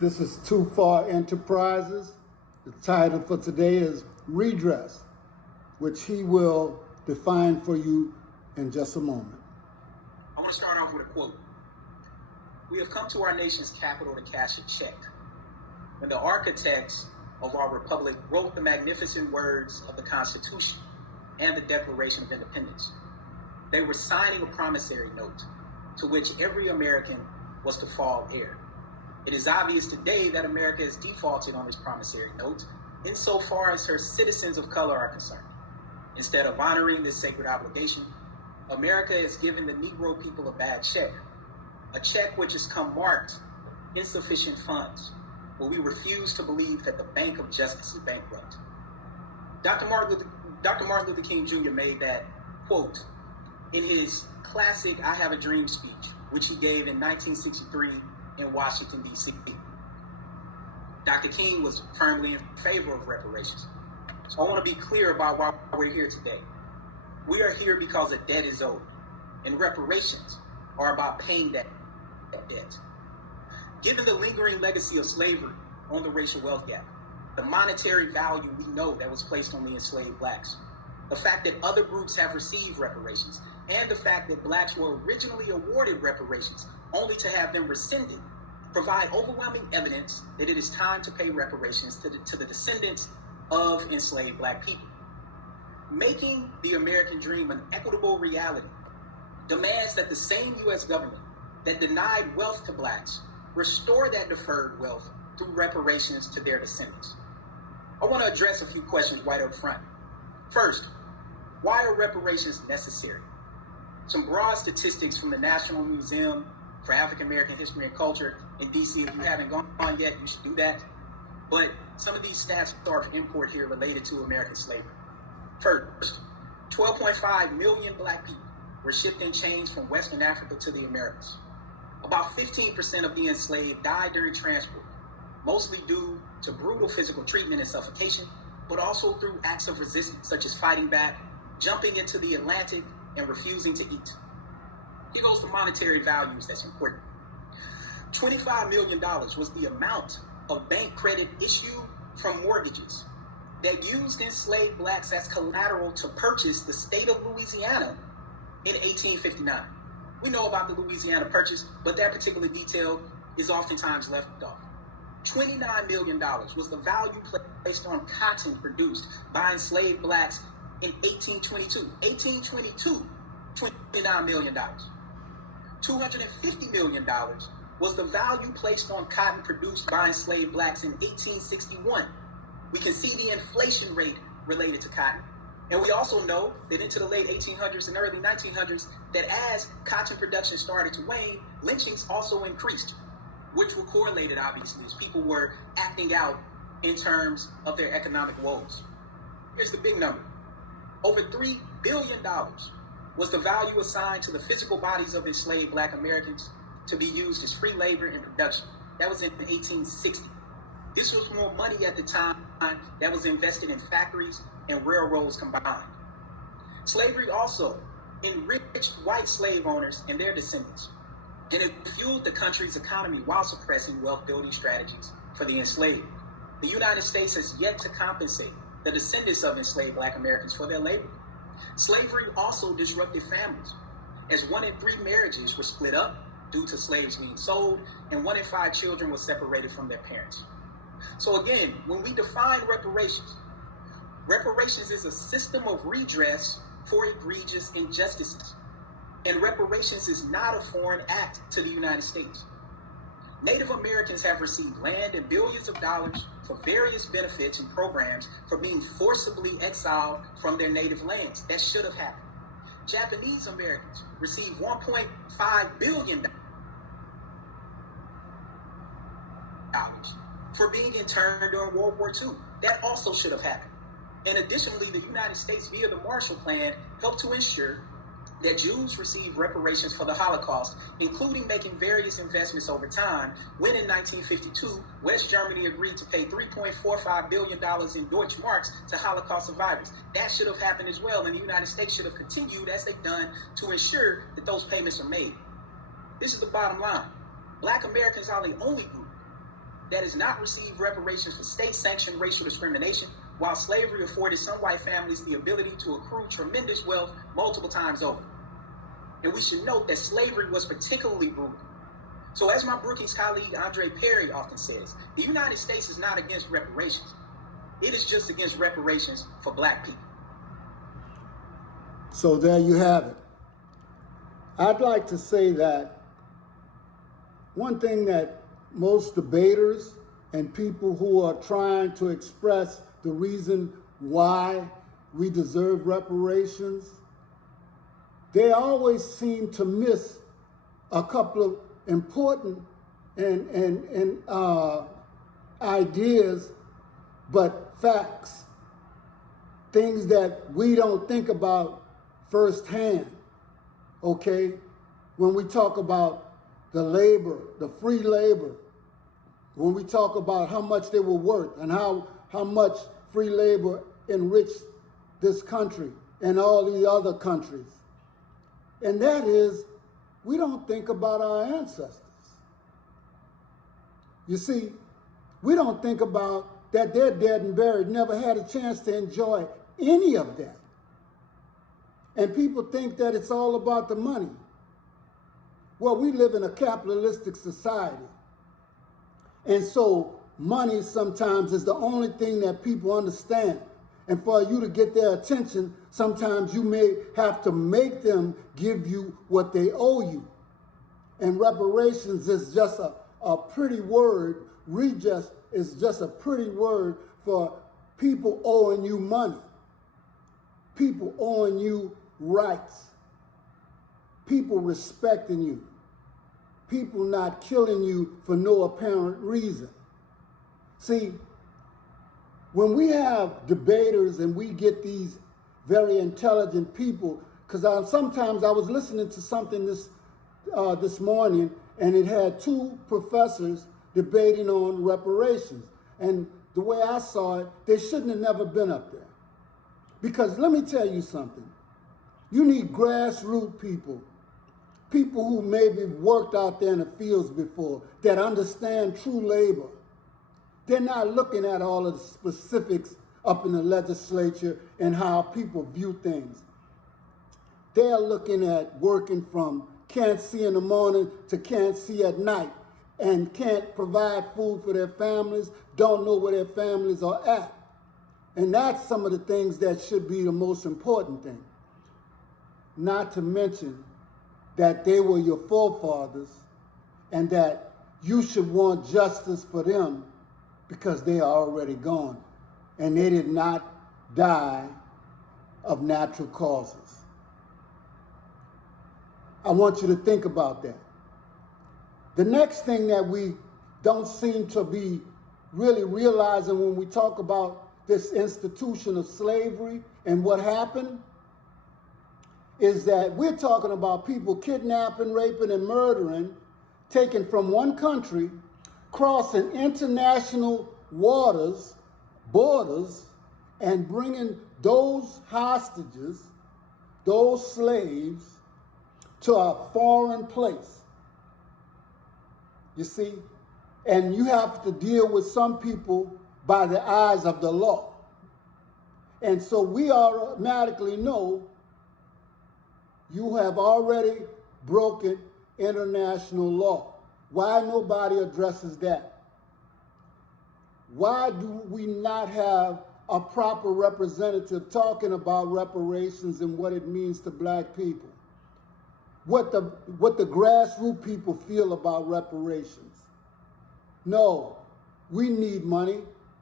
This is Too Far Enterprises. The title for today is Redress, which he will define for you in just a moment. I want to start off with a quote. We have come to our nation's capital to cash a check. When the architects of our republic wrote the magnificent words of the Constitution and the Declaration of Independence, they were signing a promissory note to which every American was to fall heir. It is obvious today that America has defaulted on this promissory note insofar as her citizens of color are concerned. Instead of honoring this sacred obligation, America has given the Negro people a bad check, a check which has come marked insufficient funds, where we refuse to believe that the Bank of Justice is bankrupt. Dr. Martin Luther King Jr. made that quote in his classic I Have a Dream speech, which he gave in 1963 in Washington, D.C. Dr. King was firmly in favor of reparations. So I want to be clear about why we're here today. We are here because a debt is owed, and reparations are about paying that debt. Given the lingering legacy of slavery on the racial wealth gap, the monetary value we know that was placed on the enslaved blacks, the fact that other groups have received reparations, and the fact that blacks were originally awarded reparations only to have them rescinded, provide overwhelming evidence that it is time to pay reparations to the descendants of enslaved black people. Making the American dream an equitable reality demands that the same U.S. government that denied wealth to blacks restore that deferred wealth through reparations to their descendants. I want to address a few questions right up front. First, why are reparations necessary? Some broad statistics from the National Museum for African American History and Culture in DC. If you haven't gone on yet, you should do that. But some of these stats are of import here related to American slavery. First, 12.5 million black people were shipped in chains from Western Africa to the Americas. About 15% of the enslaved died during transport, mostly due to brutal physical treatment and suffocation, but also through acts of resistance, such as fighting back, jumping into the Atlantic, and refusing to eat. Here goes the monetary values that's important. $25 million was the amount of bank credit issued from mortgages that used enslaved blacks as collateral to purchase the state of Louisiana in 1859. We know about the Louisiana Purchase, but that particular detail is oftentimes left off. $29 million was the value placed on cotton produced by enslaved blacks in 1822. 1822, $29 million. $250 million was the value placed on cotton produced by enslaved blacks in 1861. We can see the inflation rate related to cotton. And we also know that into the late 1800s and early 1900s, that as cotton production started to wane, lynchings also increased, which were correlated, obviously, as people were acting out in terms of their economic woes. Here's the big number. Over $3 billion was the value assigned to the physical bodies of enslaved black Americans to be used as free labor in production. That was in 1860. This was more money at the time that was invested in factories and railroads combined. Slavery also enriched white slave owners and their descendants, and it fueled the country's economy while suppressing wealth-building strategies for the enslaved. The United States has yet to compensate the descendants of enslaved black Americans for their labor. Slavery also disrupted families, as 1 in 3 marriages were split up due to slaves being sold, and 1 in 5 children were separated from their parents. So again, when we define reparations, reparations is a system of redress for egregious injustices. And reparations is not a foreign act to the United States. Native Americans have received land and billions of dollars for various benefits and programs for being forcibly exiled from their native lands. That should have happened. Japanese Americans received $1.5 billion for being interned during World War II. That also should have happened. And additionally, the United States, via the Marshall Plan, helped to ensure that Jews received reparations for the Holocaust, including making various investments over time, when in 1952, West Germany agreed to pay $3.45 billion in Deutschmarks to Holocaust survivors. That should have happened as well, and the United States should have continued, as they've done, to ensure that those payments are made. This is the bottom line. Black Americans are the only group that has not received reparations for state-sanctioned racial discrimination, while slavery afforded some white families the ability to accrue tremendous wealth multiple times over. And we should note that slavery was particularly brutal. So as my Brookings colleague Andre Perry often says, the United States is not against reparations. It is just against reparations for black people. So there you have it. I'd like to say that one thing that most debaters and people who are trying to express the reason why we deserve reparations, they always seem to miss a couple of important ideas, but facts, things that we don't think about firsthand, okay? When we talk about the labor, the free labor, when we talk about how much they were worth and how much free labor enriched this country and all the other countries. And that is, we don't think about our ancestors. You see, we don't think about that they're dead and buried, never had a chance to enjoy any of that. And people think that it's all about the money. Well, we live in a capitalistic society. And so money sometimes is the only thing that people understand. And for you to get their attention, sometimes you may have to make them give you what they owe you. And reparations is just a pretty word. Redress is just a pretty word for people owing you money, people owing you rights, people respecting you, people not killing you for no apparent reason. See, when we have debaters and we get these very intelligent people, because sometimes I was listening to something this morning, and it had two professors debating on reparations. And the way I saw it, they shouldn't have never been up there. Because let me tell you something. You need grassroots people, people who maybe worked out there in the fields before, that understand true labor. They're not looking at all of the specifics up in the legislature and how people view things. They're looking at working from can't see in the morning to can't see at night, and can't provide food for their families, don't know where their families are at. And that's some of the things that should be the most important thing. Not to mention that they were your forefathers and that you should want justice for them because they are already gone and they did not die of natural causes. I want you to think about that. The next thing that we don't seem to be really realizing when we talk about this institution of slavery and what happened is that we're talking about people kidnapping, raping, and murdering, taken from one country, crossing international borders, and bringing those hostages, those slaves, to a foreign place. You see? And you have to deal with some people by the eyes of the law. And so we automatically know you have already broken international law. Why nobody addresses that? Why do we not have a proper representative talking about reparations and what it means to black people? What the grassroots people feel about reparations? No, we need money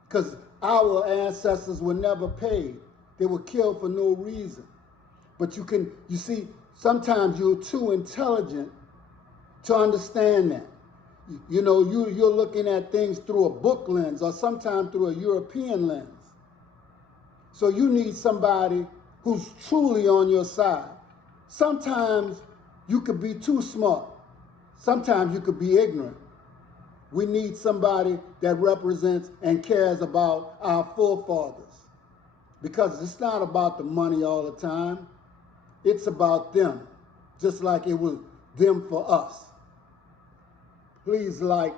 because our ancestors were never paid. They were killed for no reason. But you see, sometimes you're too intelligent to understand that. You know, you're looking at things through a book lens or sometimes through a European lens. So you need somebody who's truly on your side. Sometimes you could be too smart. Sometimes you could be ignorant. We need somebody that represents and cares about our forefathers. Because it's not about the money all the time. It's about them, just like it was them for us. Please like,